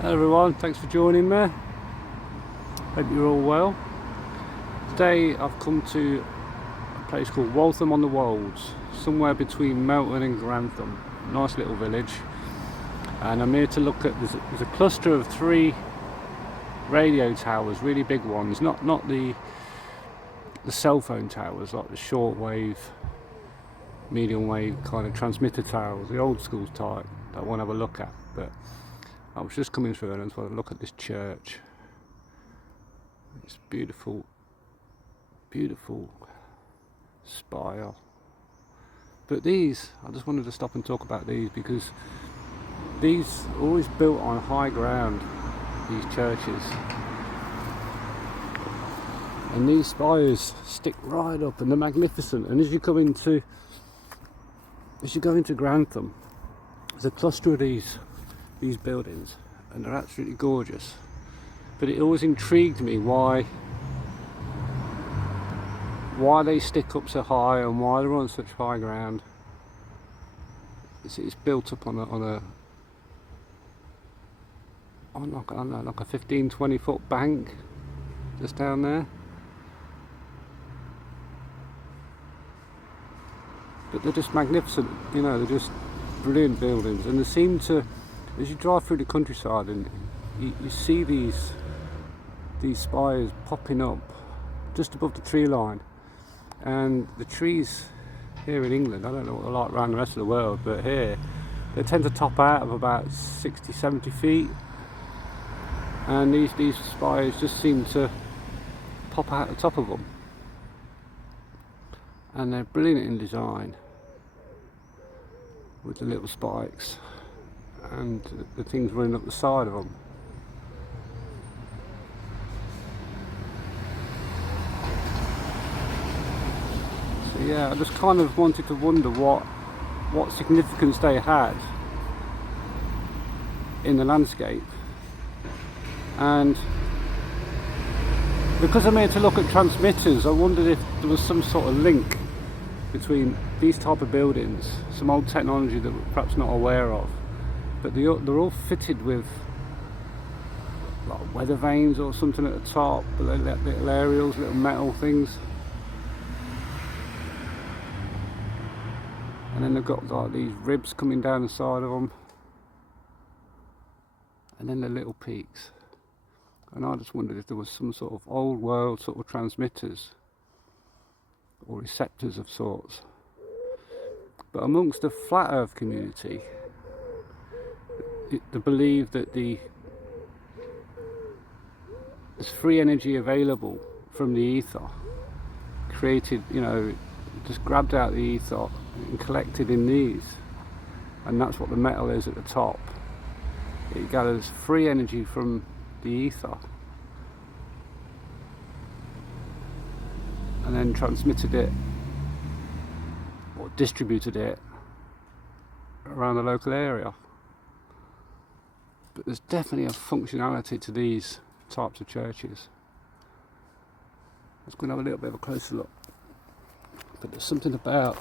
Hello everyone, thanks for joining me. Hope you're all well. Today I've come to a place called Waltham on the Wolds, somewhere between Melton and Grantham. Nice little village. And I'm here to look at, there's a cluster of 3 radio towers, really big ones, not the cell phone towers, like the shortwave, medium wave kind of transmitter towers, the old school type that I want to have a look at. But I was just coming through and I just want to look at this church. It's beautiful, beautiful spire. But these, I just wanted to stop and talk about these because these are always built on high ground, these churches. And these spires stick right up and they're magnificent. And as you go into Grantham, there's a cluster of these buildings and they're absolutely gorgeous. But it always intrigued me why they stick up so high and why they're on such high ground. It's built up on like a 15-20 foot bank just down there. But they're just magnificent, you know, they're just brilliant buildings, and they seem to, as you drive through the countryside and you see these spires popping up just above the tree line. And the trees here in England, I don't know what they're like around the rest of the world, but here they tend to top out of about 60-70 feet, and these spires just seem to pop out the top of them. And they're brilliant in design with the little spikes and the things running up the side of them. So yeah, I just kind of wanted to wonder what significance they had in the landscape. And because I'm here to look at transmitters, I wondered if there was some sort of link between these type of buildings, some old technology that we're perhaps not aware of, but they're all fitted with like weather vanes or something at the top, little aerials, little metal things. And then they've got like these ribs coming down the side of them, and then the little peaks. And I just wondered if there was some sort of old world sort of transmitters or receptors of sorts. But amongst the flat earth community, they believe that there's free energy available from the ether, created, you know, just grabbed out the ether and collected in these. And that's what the metal is at the top. It gathers free energy from the ether and then transmitted it or distributed it around the local area. But there's definitely a functionality to these types of churches. Let's go and have a little bit of a closer look. But there's something about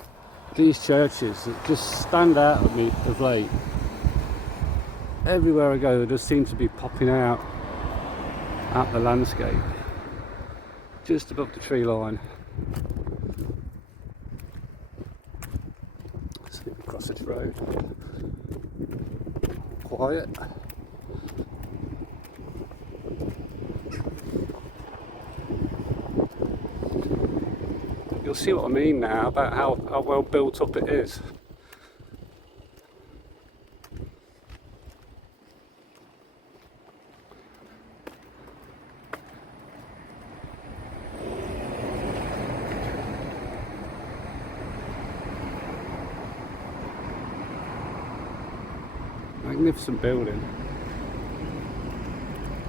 these churches that just stand out at me of late. Everywhere I go, they just seem to be popping out at the landscape, just above the tree line. Let's get across this road. Quiet. You'll see what I mean now about how well built up it is. Magnificent building,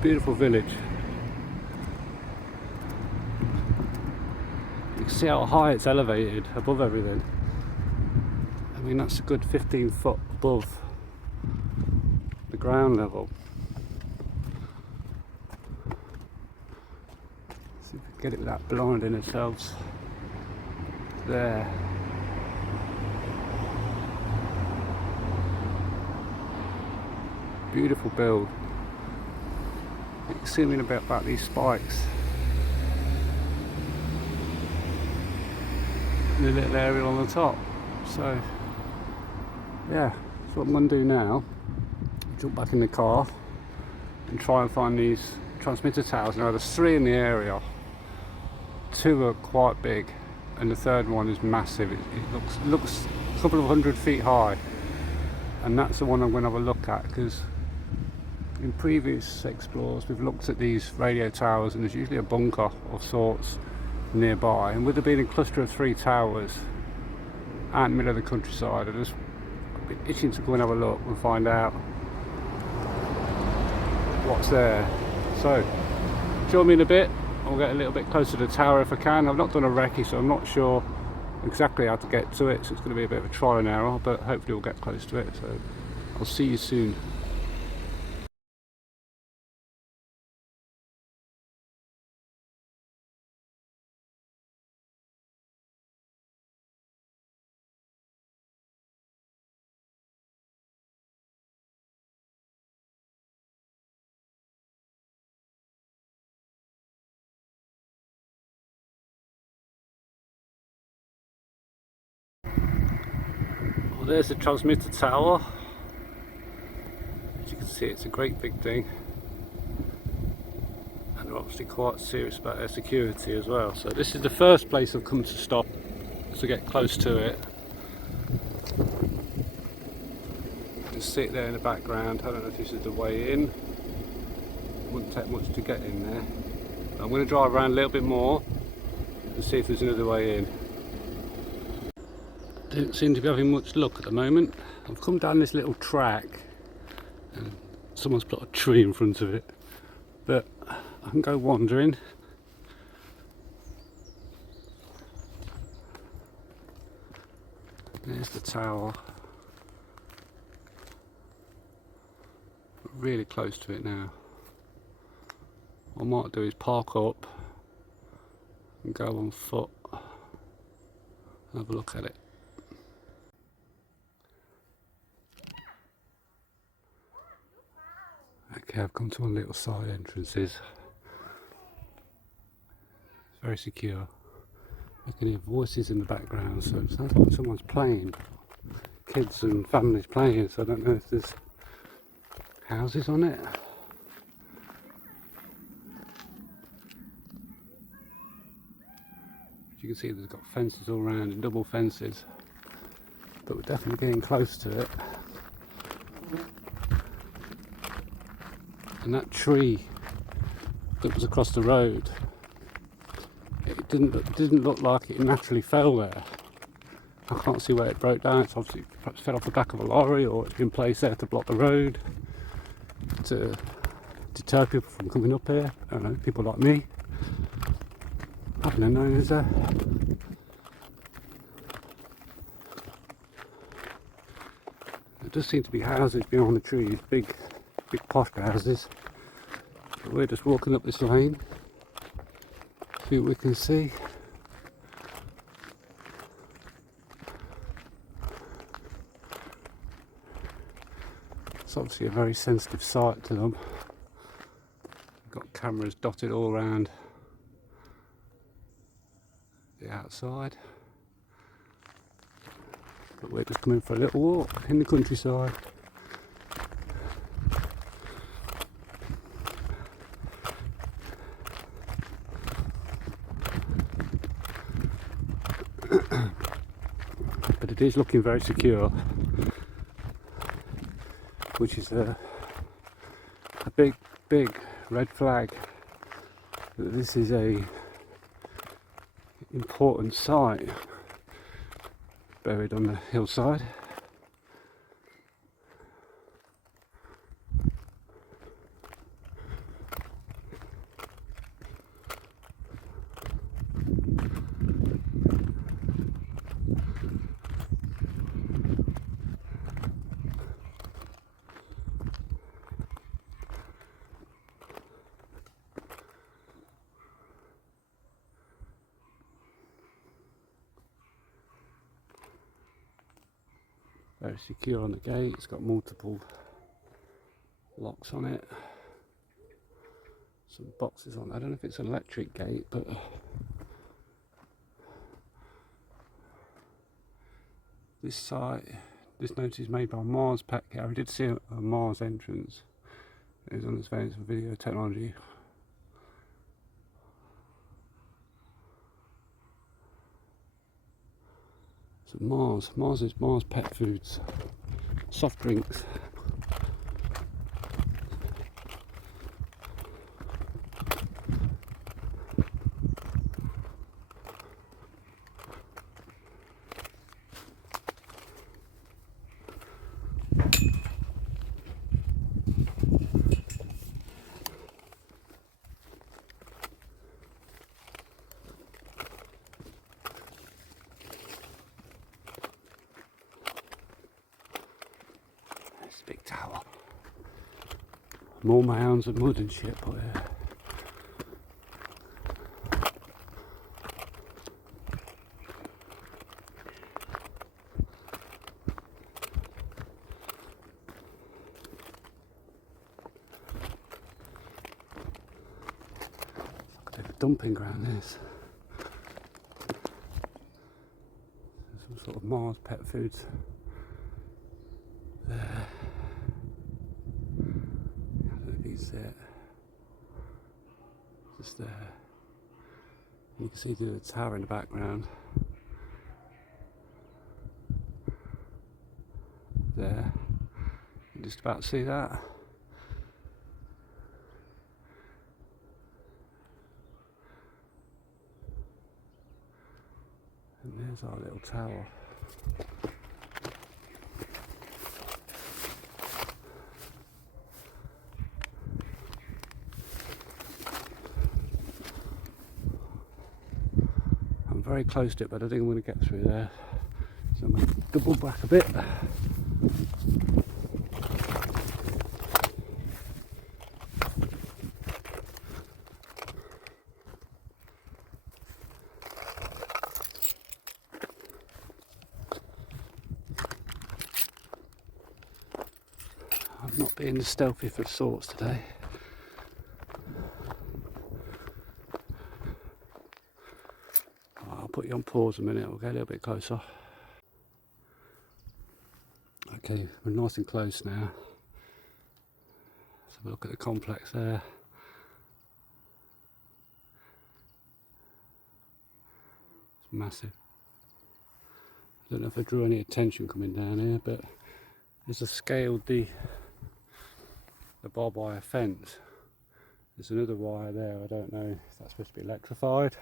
beautiful village. You can see how high it's elevated above everything. I mean, that's a good 15 foot above the ground level. See if we can get it without blinding ourselves. There. Beautiful build. zoom in a bit about these spikes. And the little area on the top. So, yeah, that's what I'm going to do now. Jump back in the car and try and find these transmitter towers. Now there's 3 in the area. 2 are quite big and the 3rd one is massive. It looks a couple of 100 feet high, and that's the one I'm going to have a look at, because in previous explores we've looked at these radio towers and there's usually a bunker of sorts nearby, and with there being a cluster of 3 towers out in the middle of the countryside, I've just been itching to go and have a look and find out what's there. So join me in a bit. I'll get a little bit closer to the tower if I can. I've not done a recce, so I'm not sure exactly how to get to it, so it's going to be a bit of a trial and error, but hopefully we'll get close to it. So I'll see you soon. Well, there's the transmitter tower. As you can see, it's a great big thing, and they're obviously quite serious about their security as well. So this is the first place I've come to stop to get close to it. Just sit there in the background. I don't know if this is the way in. It wouldn't take much to get in there. I'm going to drive around a little bit more and see if there's another way in. Don't seem to be having much luck at the moment. I've come down this little track and someone's put a tree in front of it, but I can go wandering. There's the tower. We're really close to it now. What I might do is park up and go on foot and have a look at it. Okay, I've come to one little side entrances. It's very secure. I can hear voices in the background, so it sounds like someone's playing. Kids and families playing, so I don't know if there's houses on it. As you can see, there's got fences all around and double fences, but we're definitely getting close to it. And that tree that was across the road, it didn't look like it naturally fell there. I can't see where it broke down. It's obviously perhaps fell off the back of a lorry, or it's been placed there to block the road, to deter people from coming up here. I don't know, people like me. I don't know, is there? There does seem to be houses behind the trees, big posh houses. But we're just walking up this lane, see what we can see. It's obviously a very sensitive site to them. We've got cameras dotted all around the outside. But we're just coming for a little walk in the countryside. But it is looking very secure, which is a big red flag that this is a important site buried on the hillside. Very secure on the gate. It's got multiple locks on it. some boxes on. I don't know if it's an electric gate, but this site, this note is made by Mars Pet Care. I did see a Mars entrance. It was on this event for video technology. So Mars is Mars Pet Foods, soft drinks. Big tower. More mounds of mud and shit, but yeah. It's like a bit of a dumping ground, this. Some sort of Mars Pet Foods there. It just there. You can see the tower in the background there. You can just about see that. And there's our little tower. Very close to it, but I think I'm going to get through there, so I'm going to double back a bit. I'm not being the stealthy for sorts today. Put you on pause a minute, we'll get a little bit closer. Okay, we're nice and close now. Let's have a look at the complex there. It's massive. I don't know if I drew any attention coming down here, but as I've scaled the barbed wire fence, there's another wire there. I don't know if that's supposed to be electrified.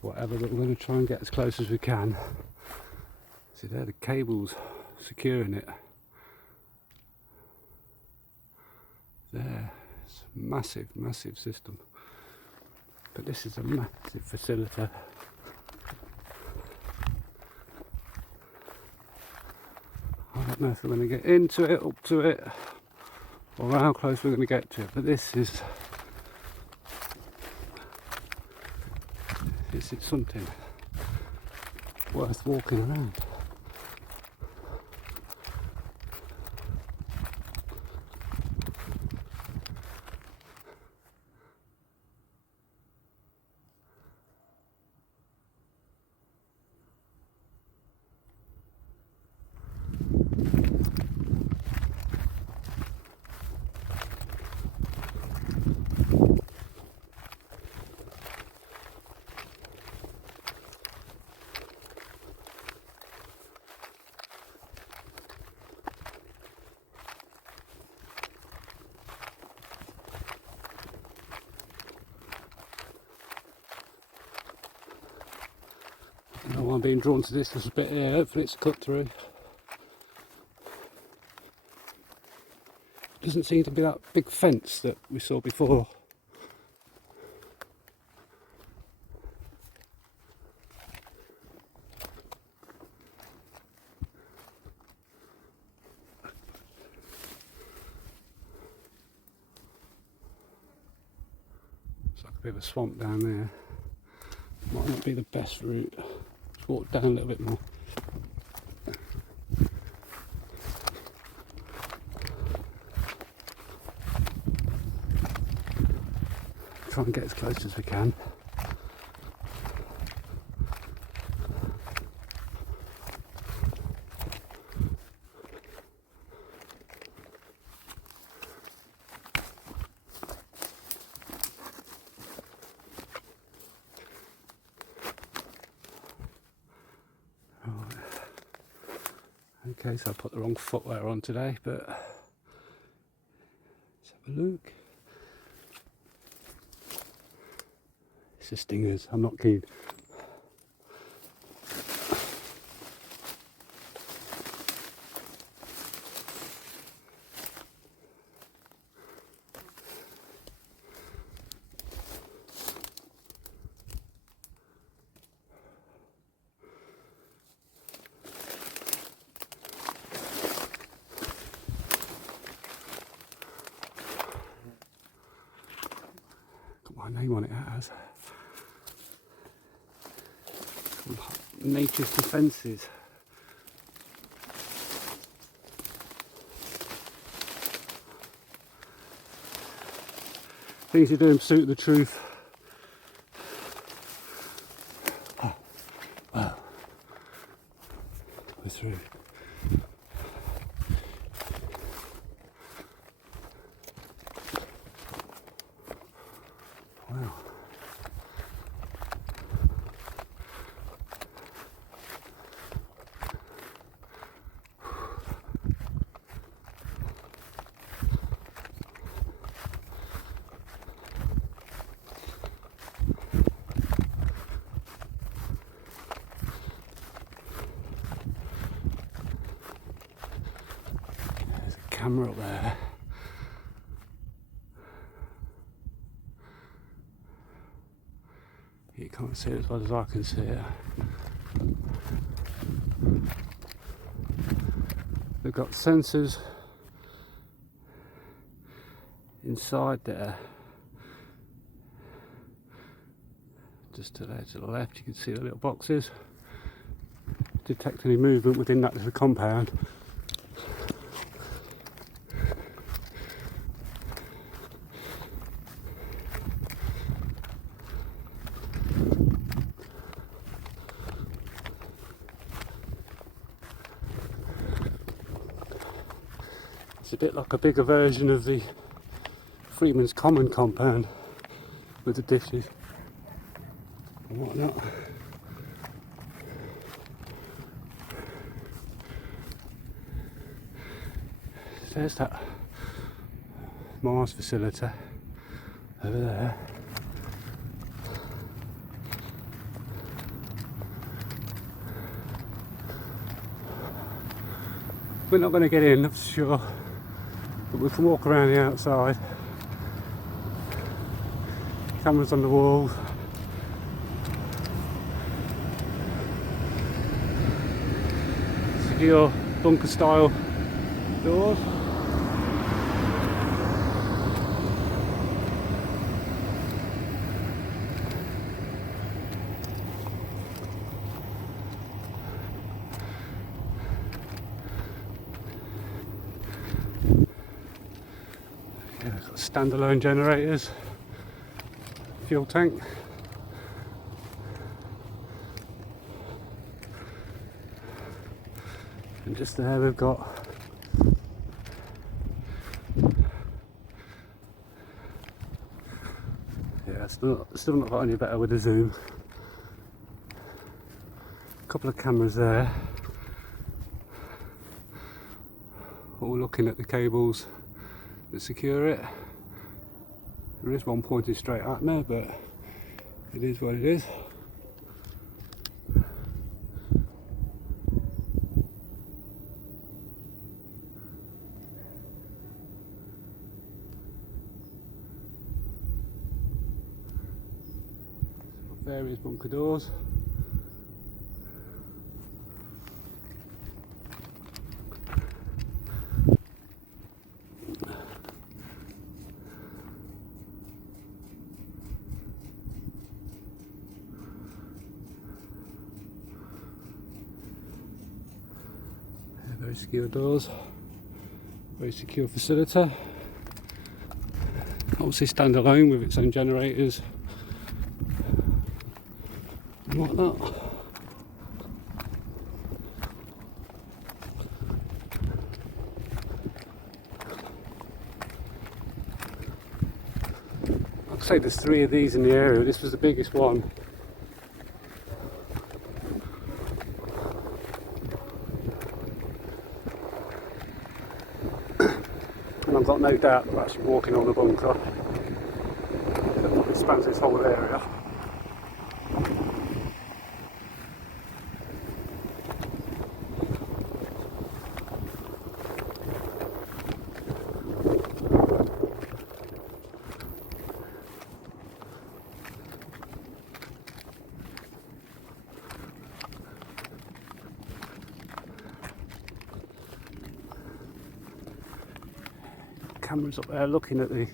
Whatever, but we're going to try and get as close as we can. See there, the cables securing it. There, it's a massive, massive system. But this is a massive facility. I don't know if we're going to get into it, up to it, or how close we're going to get to it, but this is something worth walking around. I don't know why I'm being drawn to this little bit here, hopefully it's cut through. Doesn't seem to be that big fence that we saw before. It's like a bit of a swamp down there. Might not be the best route. Let's walk down a little bit more. Try and get as close as we can. Okay, so I put the wrong footwear on today, but let's have a look. It's just stingers, I'm not keen. My name on it has Nature's Defences. Things you do in pursuit of the truth. Oh, wow. We're through. Wow. There's a camera up there. You can't see it as well as I can see it. They've got sensors inside there. Just to there to the left, you can see the little boxes. Detect any movement within that little compound. It's a bit like a bigger version of the Freeman's Common compound with the dishes and whatnot. There's that Mars facility over there. We're not going to get in, that's for sure, but we can walk around the outside. Cameras on the walls. Secure bunker style doors. Yeah, we've got standalone generators, fuel tank. And just there we've got still not got any better with the zoom. A couple of cameras there, all looking at the cables that secure it. There is one pointed straight at me, but it is what it is. Various bunker doors. Very secure doors, very secure facility. obviously stand alone with its own generators and whatnot. I'd say there's 3 of these in the area. This was the biggest one. And I've got no doubt that we're actually walking on the bunker. It spans this whole area. Cameras up there looking at the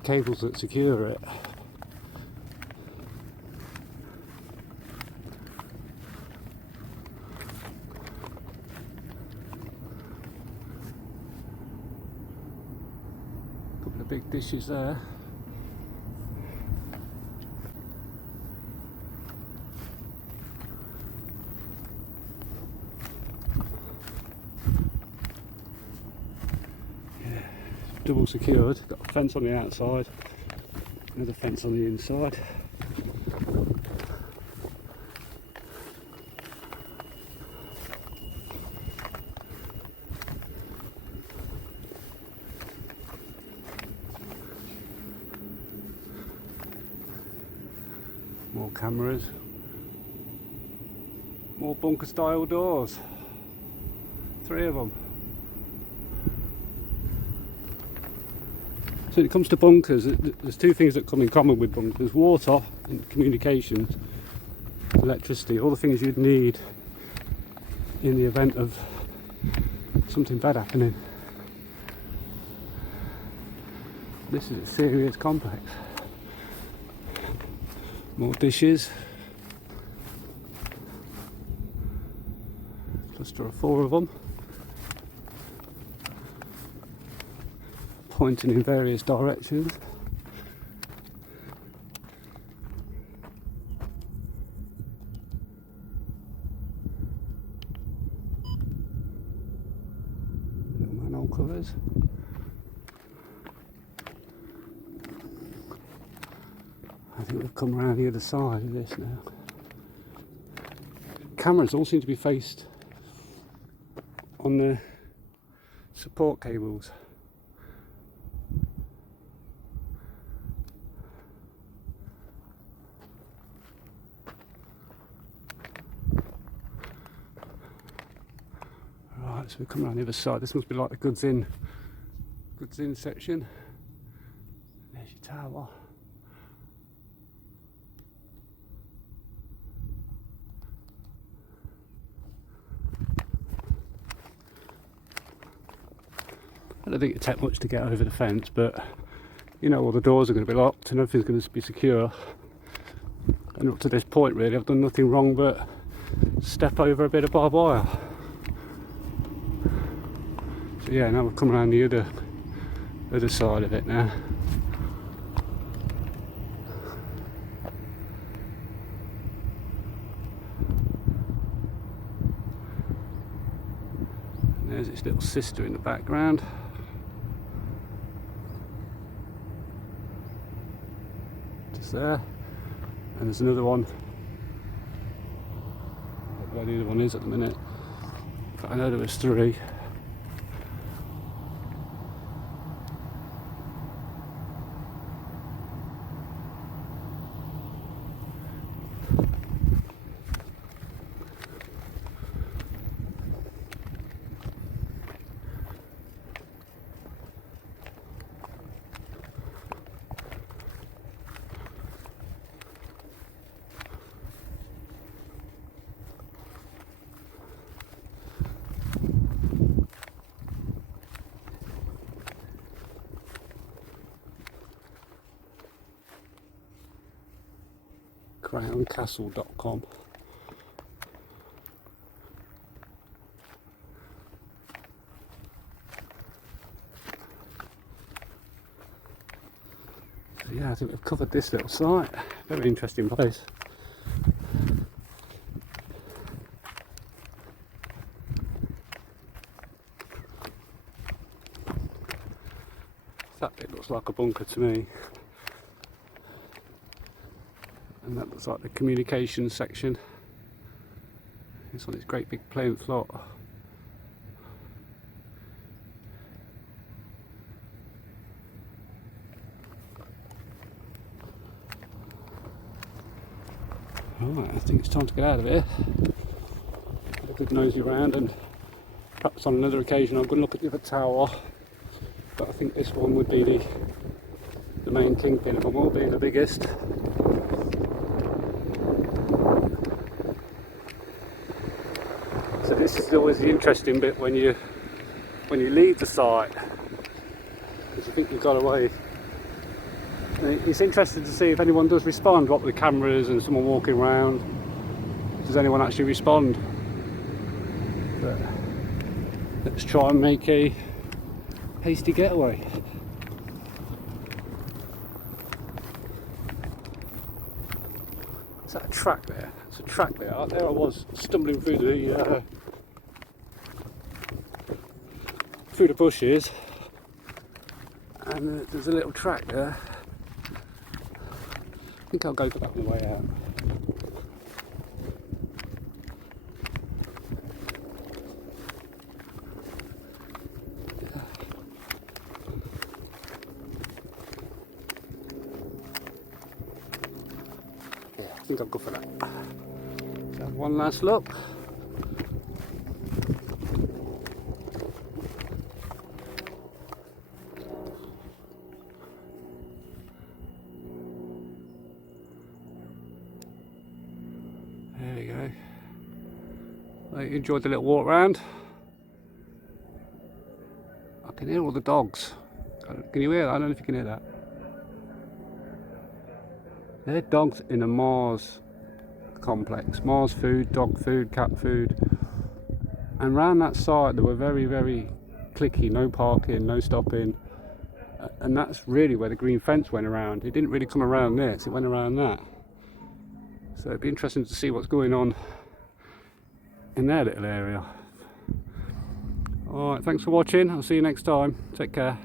cables that secure it. Couple of big dishes there. Double secured, got a fence on the outside, another fence on the inside. More cameras, more bunker style doors, 3 of them. So when it comes to bunkers, there's 2 things that come in common with bunkers: water and communications, electricity, all the things you'd need in the event of something bad happening. This is a serious complex. More dishes. Cluster of 4 of them. Pointing in various directions. Little manhole covers. I think we've come around the other side of this now. Cameras all seem to be faced on the support cables. So we come around the other side. This must be like the goods in section. There's your tower. I don't think it'd take much to get over the fence, but you know, all the doors are going to be locked and everything's going to be secure. And up to this point, really, I've done nothing wrong but step over a bit of barbed wire. So yeah, now we've come around the other side of it now. And there's its little sister in the background. Just there. And there's another one. I don't know where the other one is at the minute, but I know there was 3. crowncastle.com. I think we've covered this little site. Very interesting place. That bit looks like a bunker to me. And that looks like the communications section. It's on this great big plain plot. Right, I think it's time to get out of here. Have a good nosy around, and perhaps on another occasion I'm going to look at the other tower. But I think this one would be the main kingpin of them all, being the biggest. So this is always the interesting bit when you leave the site, because you think you've got away. And it's interesting to see if anyone does respond. What with the cameras and someone walking around, does anyone actually respond? But let's try and make a hasty getaway. Is that a track there? It's a track there. There I was stumbling through the bushes, and there's a little track there. I think I'll go for that on the way out. Yeah, I think I'll go for that. So one last look. There we go. I enjoyed the little walk round. I can hear all the dogs. Can you hear that? I don't know if you can hear that. They're dogs in a Mars complex. Mars food, dog food, cat food. And around that site they were very, very clicky, no parking, no stopping. And that's really where the green fence went around. It didn't really come around this, it went around that. So it'd be interesting to see what's going on in their little area. Alright, thanks for watching. I'll see you next time. Take care.